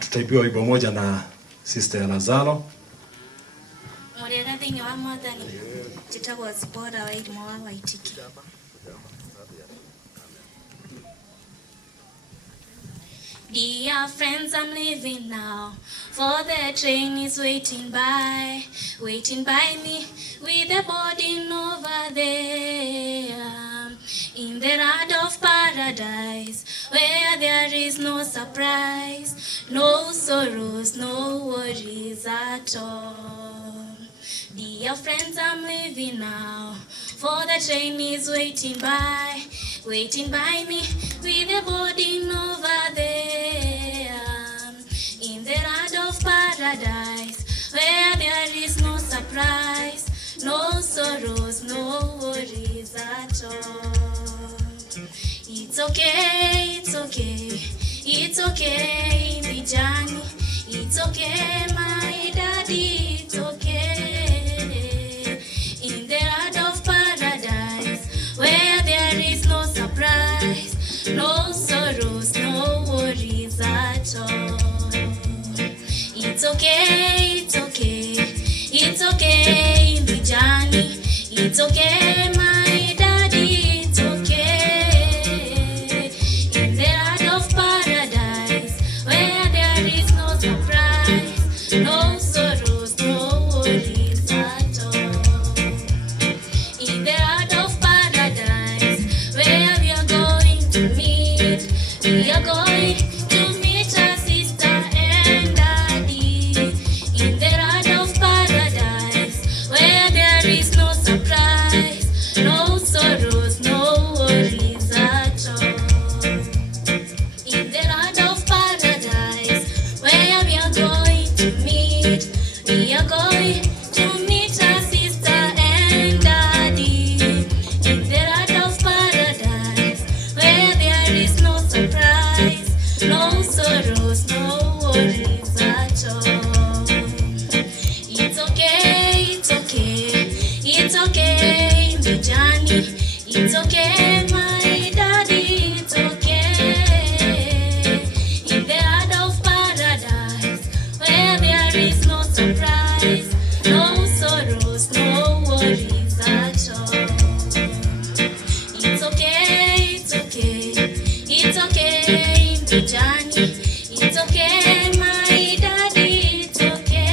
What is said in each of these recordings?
Tutaibiwa wimbo moja na Sister Lazaro. Murega thini wa mwathani jitagwo Zipora wa Irimo wa Waitiki. Dear friends, I'm leaving now, for the train is waiting by me with the boarding over there. In the land of paradise, where there is no surprise, no sorrows, no worries at all. Dear friends, I'm leaving now, for the train is waiting by me with the boarding over there. In the land of paradise, where there is no surprise, no sorrows, no worries at all. It's okay, it's okay, it's okay, the journey. It's okay, my daddy, it's okay. In the land of paradise, where there is no surprise, no sorrows, no worries at all. It's okay, it's okay, it's okay, the journey. It's okay, my daddy, it's okay. In the land of paradise, where there is no surprise, no sorrows, no worries at all. In the land of paradise, where we are going to meet, we are going to meet our sister and daddy. In the land of paradise, where there is no surprise, no sorrows, no worries at all. In the land of paradise, where we are going to meet, we are going to meet our sister and daddy. In the land of paradise, where there is no surprise, no sorrows, no worries at all. It's okay, it's okay, it's okay, the journey. It's okay, my daddy, it's okay. In the land of paradise, where there is no surprise, no sorrows, no worries at all. It's okay, it's okay, it's okay, the journey. It's okay, my daddy, it's okay.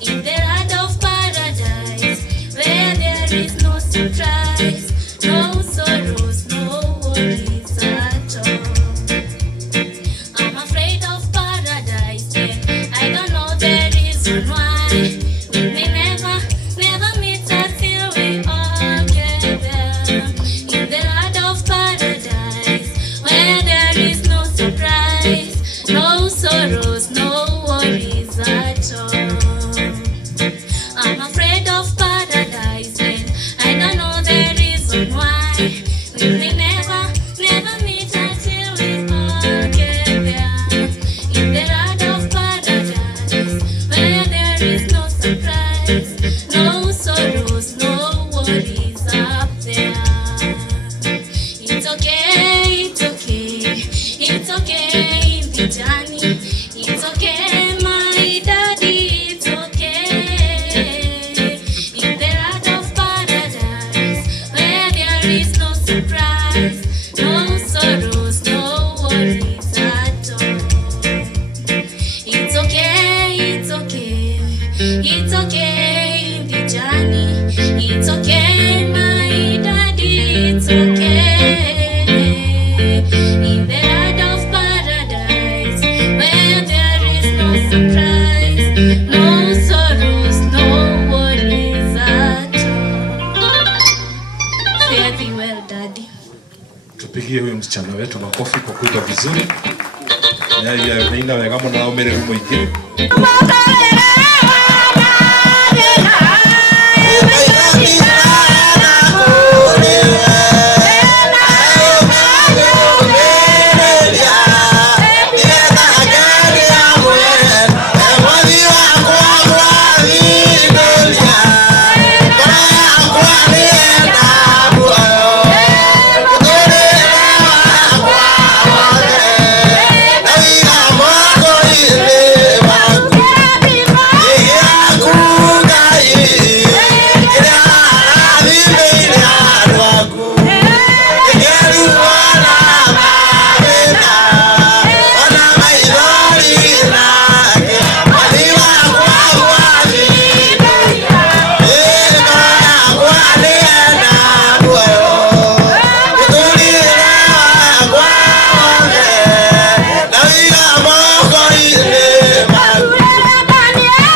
In the land of paradise, where there is no surprise, surprise, no sorrows, no worries at all. I'm afraid of paradise, and I don't know the reason why. We may never meet until we all get there. In the land of paradise, where there is no surprise, no sorrows, no worries at all. I'm afraid of paradise, and I don't know the reason why. We may never meet until we all get there. In the land of paradise, where there is no surprise, no sorrows, no worries up there. It's okay, it's okay, it's okay in the journey. It's okay, my daddy, it's okay. In the land of paradise, where there is no surprise, no sorrows, no worries at all. It's okay, it's okay, it's okay in the journey. It's okay, my daddy, it's okay. In the land of paradise, where there is no surprise, no sorrows, no worries at all. Fare thee well, daddy. Tupigie huyu msichana wetu makofi kwa kuitwa vizuri. Yeye nina wega mwana na umere mwingi. Bye.